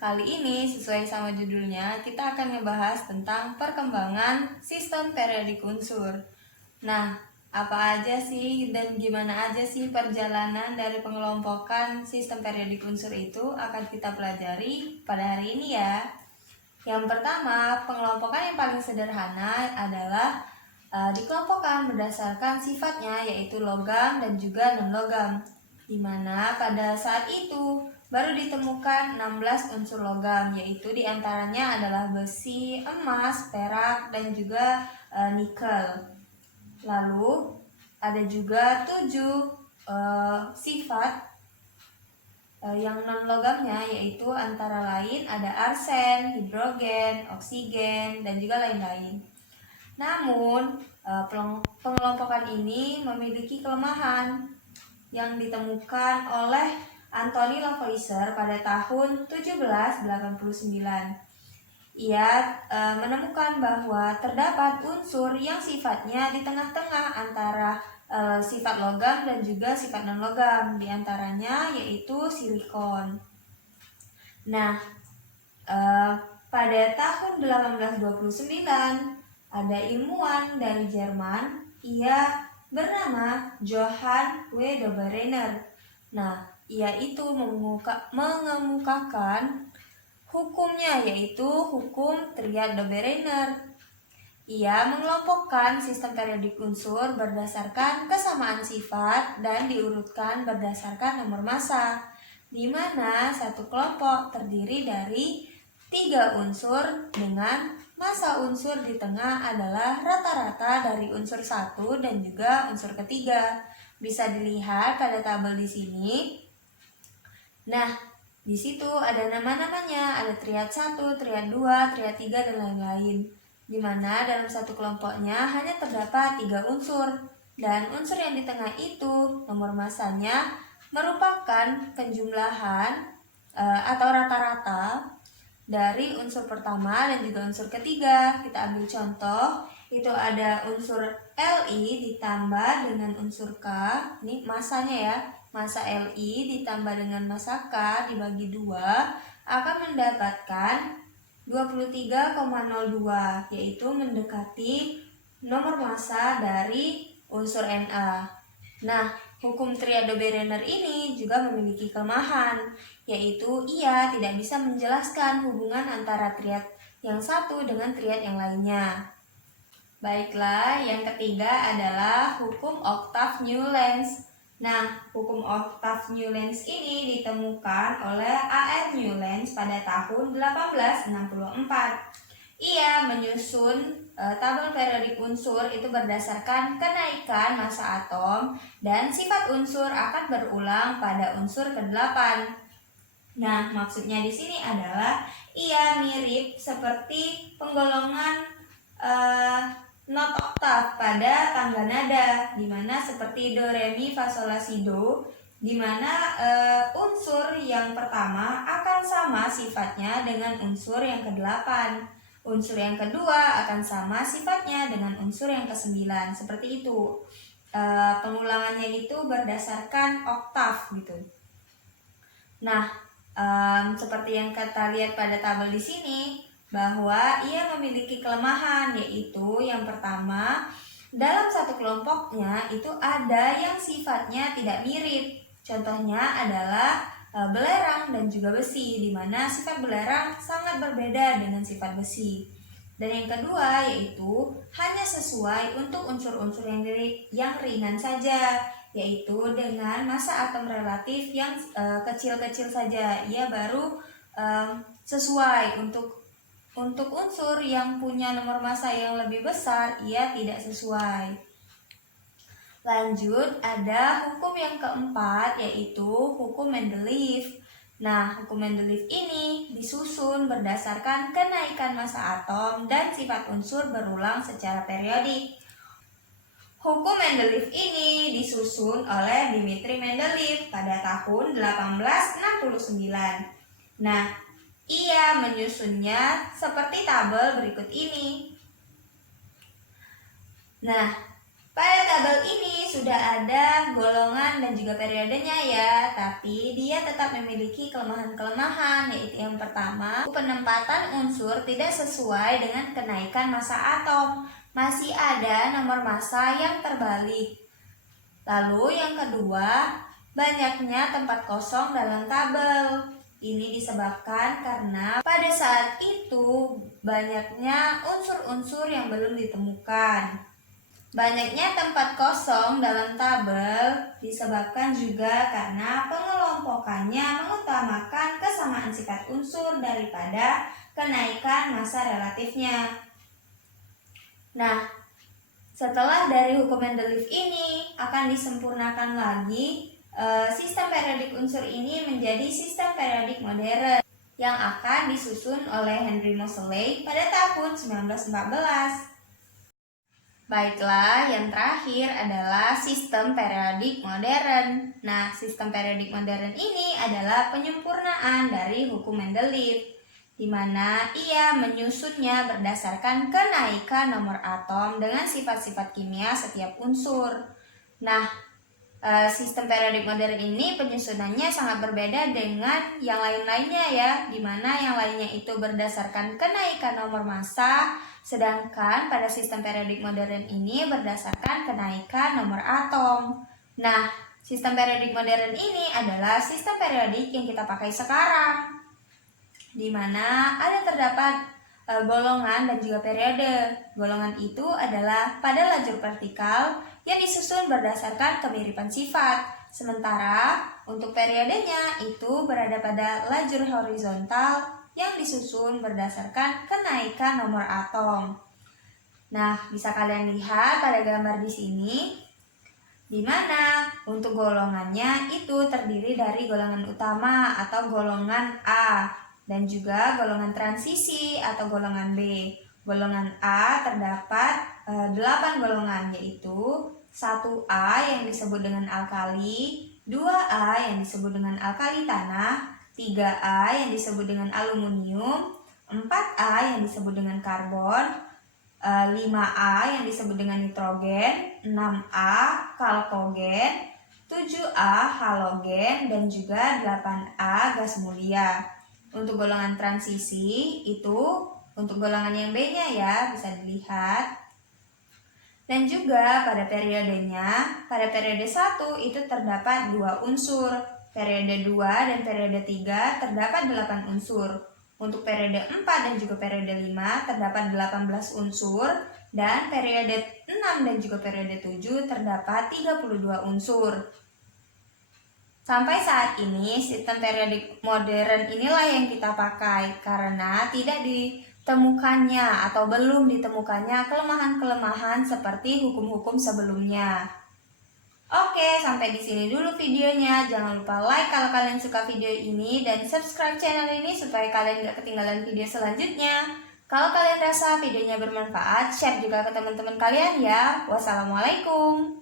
Kali ini sesuai sama judulnya, kita akan ngebahas tentang perkembangan sistem periodik unsur. Nah, apa aja sih dan gimana aja sih perjalanan dari pengelompokan sistem periodik unsur itu akan kita pelajari pada hari ini ya. Yang pertama, pengelompokan yang paling sederhana adalah dikelompokkan berdasarkan sifatnya, yaitu logam dan juga non-logam, di mana pada saat itu baru ditemukan 16 unsur logam, yaitu diantaranya adalah besi, emas, perak, dan juga nikel. Lalu ada juga 7 sifat yang non-logamnya, yaitu antara lain ada arsen, hidrogen, oksigen, dan juga lain-lain. Namun, pengelompokan ini memiliki kelemahan yang ditemukan oleh Anthony Lavoisier pada tahun 1789. Ia menemukan bahwa terdapat unsur yang sifatnya di tengah-tengah antara sifat logam dan juga sifat non-logam, diantaranya yaitu silikon. Nah, pada tahun 1829 ada ilmuwan dari Jerman, ia bernama Johann W. Dobereiner. Nah, ia itu mengemukakan hukumnya, yaitu hukum triad Dobereiner. Ia mengelompokkan sistem periodik unsur berdasarkan kesamaan sifat dan diurutkan berdasarkan nomor massa, di mana satu kelompok terdiri dari 3 unsur dengan massa unsur di tengah adalah rata-rata dari unsur 1 dan juga unsur ketiga. Bisa dilihat pada tabel di sini. Nah, di situ ada nama-namanya, ada triad 1, triad 2, triad 3, dan lain-lain. Di mana dalam satu kelompoknya hanya terdapat 3 unsur. Dan unsur yang di tengah itu, nomor massanya merupakan penjumlahan atau rata-rata dari unsur pertama dan juga unsur ketiga. Kita ambil contoh, itu ada unsur Li ditambah dengan unsur K, ini massanya ya, massa Li ditambah dengan massa K dibagi 2 akan mendapatkan 23,02, yaitu mendekati nomor massa dari unsur Na. Nah, hukum triad Dobereiner ini juga memiliki kelemahan, yaitu ia tidak bisa menjelaskan hubungan antara triad yang satu dengan triad yang lainnya. Baiklah, yang ketiga adalah hukum Octave Newlands. Nah, hukum Octave Newlands ini ditemukan oleh A.R. Newlands pada tahun 1864. Ia menyusun tabel periodik unsur itu berdasarkan kenaikan massa atom dan sifat unsur akan berulang pada unsur ke-8. Nah, maksudnya di sini adalah ia mirip seperti penggolongan not oktav pada tangga nada, di mana seperti do, re, mi, fa, sol, la, si, do, di mana unsur yang pertama akan sama sifatnya dengan unsur yang ke-8. Unsur yang kedua akan sama sifatnya dengan unsur yang ke-9. Seperti itu. Pengulangannya itu berdasarkan oktav gitu. Nah, seperti yang kita lihat pada tabel di sini, bahwa ia memiliki kelemahan, yaitu yang pertama, dalam satu kelompoknya itu ada yang sifatnya tidak mirip. Contohnya adalah belerang dan juga besi, di mana sifat belerang sangat berbeda dengan sifat besi. Dan yang kedua yaitu hanya sesuai untuk unsur-unsur yang ringan saja, yaitu dengan massa atom relatif yang kecil-kecil saja. Ia baru sesuai. Untuk unsur yang punya nomor massa yang lebih besar, ia tidak sesuai. Lanjut, ada hukum yang keempat, yaitu hukum Mendeleev. Nah, hukum Mendeleev ini disusun berdasarkan kenaikan massa atom dan sifat unsur berulang secara periodik. Hukum Mendeleev ini disusun oleh Dmitri Mendeleev pada tahun 1869. Nah, ia menyusunnya seperti tabel berikut ini. Nah, pada tabel ini sudah ada golongan dan juga periodenya ya, tapi dia tetap memiliki kelemahan-kelemahan, yaitu yang pertama, penempatan unsur tidak sesuai dengan kenaikan massa atom. Masih ada nomor massa yang terbalik. Lalu yang kedua, banyaknya tempat kosong dalam tabel. Ini disebabkan karena pada saat itu banyaknya unsur-unsur yang belum ditemukan. Banyaknya tempat kosong dalam tabel disebabkan juga karena pengelompokannya mengutamakan kesamaan sifat unsur daripada kenaikan massa relatifnya. Nah, setelah dari hukum Mendeleev ini akan disempurnakan lagi sistem periodik unsur ini menjadi sistem periodik modern yang akan disusun oleh Henry Moseley pada tahun 1914. Baiklah, yang terakhir adalah sistem periodik modern. Nah, sistem periodik modern ini adalah penyempurnaan dari hukum Mendeleev, di mana ia menyusunnya berdasarkan kenaikan nomor atom dengan sifat-sifat kimia setiap unsur. Nah, sistem periodik modern ini penyusunannya sangat berbeda dengan yang lain-lainnya ya, di mana yang lainnya itu berdasarkan kenaikan nomor massa, sedangkan pada sistem periodik modern ini berdasarkan kenaikan nomor atom. Nah, sistem periodik modern ini adalah sistem periodik yang kita pakai sekarang, di mana ada terdapat golongan dan juga periode. Golongan itu adalah pada lajur vertikal yang disusun berdasarkan kemiripan sifat. Sementara untuk periodenya itu berada pada lajur horizontal yang disusun berdasarkan kenaikan nomor atom. Nah, bisa kalian lihat pada gambar di sini, di mana untuk golongannya itu terdiri dari golongan utama atau golongan A dan juga golongan transisi atau golongan B. Golongan A terdapat 8 golongan, yaitu 1A yang disebut dengan alkali, 2A yang disebut dengan alkali tanah, 3A yang disebut dengan aluminium, 4A yang disebut dengan karbon, 5A yang disebut dengan nitrogen, 6A kalkogen, 7A halogen, dan juga 8A gas mulia. Untuk golongan transisi itu untuk golongan yang B-nya ya, bisa dilihat. Dan juga pada periodenya, pada periode 1 itu terdapat 2 unsur. Periode 2 dan periode 3 terdapat 8 unsur. Untuk periode 4 dan juga periode 5 terdapat 18 unsur. Dan periode 6 dan juga periode 7 terdapat 32 unsur. Sampai saat ini sistem periodik modern inilah yang kita pakai karena tidak ditemukannya atau belum ditemukannya kelemahan-kelemahan seperti hukum-hukum sebelumnya. Oke, sampai di sini dulu videonya. Jangan lupa like kalau kalian suka video ini dan subscribe channel ini supaya kalian gak ketinggalan video selanjutnya. Kalau kalian rasa videonya bermanfaat, share juga ke teman-teman kalian ya. Wassalamualaikum.